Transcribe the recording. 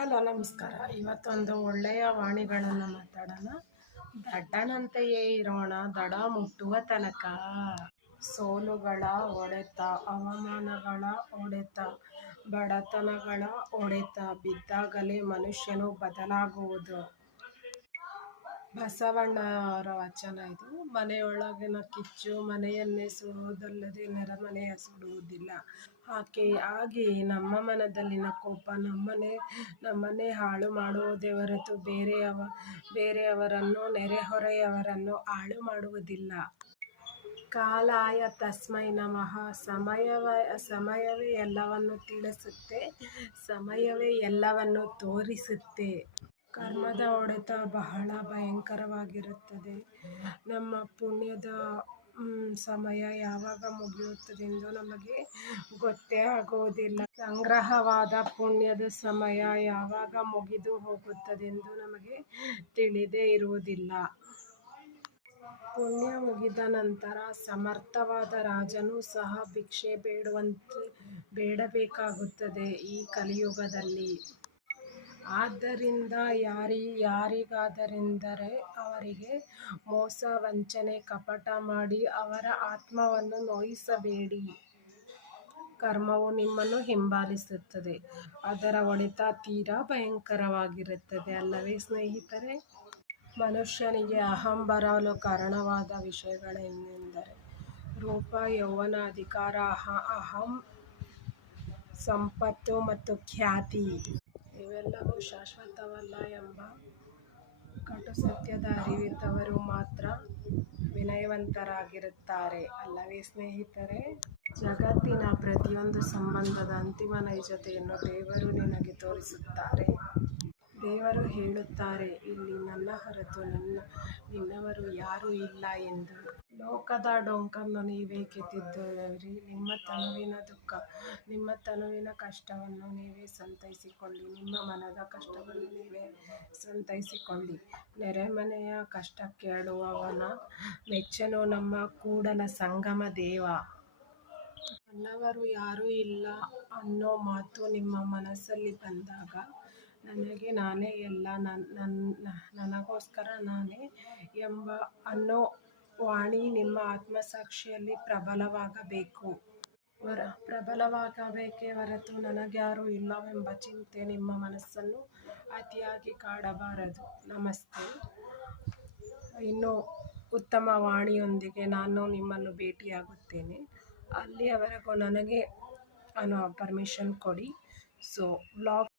Hello ನಮಸ್ಕಾರ. ಇವತ್ತೊಂದು ಒಳ್ಳೆಯ ವಾಣಿಗಳನ್ನು ಮಾತಾಡೋಣ. ದಡ್ಡನಂತೆಯೇ ಇರೋಣ ದಡ ಮುಟ್ಟುವ ತನಕ. ಸೋಲುಗಳ ಹೊಡೆತ, ಅವಮಾನಗಳ ಹೊಡೆತ, ಬಡತನಗಳ ಹೊಡೆತ ಬಿದ್ದಾಗಲೇ ಮನುಷ್ಯನು ಬದಲಾಗುವುದು. ಬಸವಣ್ಣವರ ವಚನ ಇದು. ಮನೆಯೊಳಗಿನ ಕಿಚ್ಚು ಮನೆಯನ್ನೇ ಸುಡುವುದಲ್ಲದೆ ನೆರೆಮನೆಯ ಸುಡುವುದಿಲ್ಲ. ಹಾಗೆಯೇ ನಮ್ಮ ಮನದಲ್ಲಿನ ಕೋಪ ನಮ್ಮನ್ನೇ ಹಾಳು ಮಾಡುವುದೇ ಹೊರತು ಬೇರೆಯವರನ್ನು ನೆರೆಹೊರೆಯವರನ್ನು ಹಾಳು ಮಾಡುವುದಿಲ್ಲ. ಕಾಲಾಯ ತಸ್ಮೈ ನಮಃ. ಸಮಯವೇ ಎಲ್ಲವನ್ನು ತಿಳಿಸುತ್ತೆ, ಸಮಯವೇ ಎಲ್ಲವನ್ನು ತೋರಿಸುತ್ತೆ. ಕರ್ಮದ ಹೊಡೆತ ಬಹಳ ಭಯಂಕರವಾಗಿರುತ್ತದೆ. ನಮ್ಮ ಪುಣ್ಯದ ಸಮಯ ಯಾವಾಗ ಮುಗಿಯುತ್ತದೆಂದು ನಮಗೆ ಗೊತ್ತೇ ಆಗುವುದಿಲ್ಲ. ಸಂಗ್ರಹವಾದ ಪುಣ್ಯದ ಸಮಯ ಯಾವಾಗ ಮುಗಿದು ಹೋಗುತ್ತದೆಂದು ನಮಗೆ ತಿಳಿದೇ ಇರುವುದಿಲ್ಲ. ಪುಣ್ಯ ಮುಗಿದ ನಂತರ ಸಮರ್ಥವಾದ ರಾಜನೂ ಸಹ ಭಿಕ್ಷೆ ಬೇಡಬೇಕಾಗುತ್ತದೆ ಈ ಕಲಿಯುಗದಲ್ಲಿ. ಆದ್ದರಿಂದ ಯಾರಿಗಾದರೆಂದರೆ ಅವರಿಗೆ ಮೋಸ, ವಂಚನೆ, ಕಪಟ ಮಾಡಿ ಅವರ ಆತ್ಮವನ್ನು ನೋಯಿಸಬೇಡಿ. ಕರ್ಮವು ನಿಮ್ಮನ್ನು ಹಿಂಬಾಲಿಸುತ್ತದೆ. ಅದರ ಹೊಡೆತ ತೀರಾ ಭಯಂಕರವಾಗಿರುತ್ತದೆ ಅಲ್ಲವೇ ಸ್ನೇಹಿತರೆ? ಮನುಷ್ಯನಿಗೆ ಅಹಂ ಬರಲು ಕಾರಣವಾದ ವಿಷಯಗಳೇನೆಂದರೆ ರೂಪ, ಯೌವನ, ಅಧಿಕಾರ, ಅಹಂ, ಸಂಪತ್ತು ಮತ್ತು ಖ್ಯಾತಿ. ಇವೆಲ್ಲವೂ ಶಾಶ್ವತವಲ್ಲ ಎಂಬ ಕಟು ಸತ್ಯದ ಅರಿವಿದ್ದವರು ಮಾತ್ರ ವಿನಯವಂತರಾಗಿರುತ್ತಾರೆ ಅಲ್ಲವೇ ಸ್ನೇಹಿತರೆ? ಜಗತ್ತಿನ ಪ್ರತಿಯೊಂದು ಸಂಬಂಧದ ಅಂತಿಮ ನೈಜತೆಯನ್ನು ದೇವರು ನಿನಗೆ ತೋರಿಸುತ್ತಾರೆ. ದೇವರು ಹೇಳುತ್ತಾರೆ, ಇಲ್ಲಿ ನನ್ನ ಹೊರತು ನಿನ್ನವರು ಯಾರೂ ಇಲ್ಲ ಎಂದು. ಲೋಕದ ಡೊಂಕನ್ನು ನೀವೇಕೆ ತಿದ್ದುವಿರಿ? ನಿಮ್ಮ ತನುವಿನ ದುಃಖ, ನಿಮ್ಮ ತನುವಿನ ಕಷ್ಟವನ್ನು ನೀವೇ ಸಂತೈಸಿಕೊಳ್ಳಿ. ನಿಮ್ಮ ಮನದ ಕಷ್ಟವನ್ನು ನೀವೇ ಸಂತೈಸಿಕೊಳ್ಳಿ. ನೆರೆಮನೆಯ ಕಷ್ಟಕ್ಕೆ ಅಳುವವನ ಮೆಚ್ಚನು ನಮ್ಮ ಕೂಡಲ ಸಂಗಮ ದೇವ. ನನ್ನವರು ಯಾರೂ ಇಲ್ಲ ಅನ್ನೋ ಮಾತು ನಿಮ್ಮ ಮನಸ್ಸಲ್ಲಿ ಬಂದಾಗ ನನಗೆ ನಾನೇ ಎಲ್ಲ, ನನಗೋಸ್ಕರ ನಾನೇ ಅನ್ನೋ ವಾಣಿ ನಿಮ್ಮ ಆತ್ಮಸಾಕ್ಷಿಯಲ್ಲಿ ಪ್ರಬಲವಾಗಬೇಕೇ ಹೊರತು ನನಗ್ಯಾರೂ ಇಲ್ಲವೆಂಬ ಚಿಂತೆ ನಿಮ್ಮ ಮನಸ್ಸನ್ನು ಅತಿಯಾಗಿ ಕಾಡಬಾರದು. ನಮಸ್ತೆ. ಇನ್ನು ಉತ್ತಮ ವಾಣಿಯೊಂದಿಗೆ ನಾನು ನಿಮ್ಮನ್ನು ಭೇಟಿಯಾಗುತ್ತೇನೆ. ಅಲ್ಲಿಯವರೆಗೂ ನನಗೆ ಪರ್ಮಿಷನ್ ಕೊಡಿ. ವ್ಲಾಗ್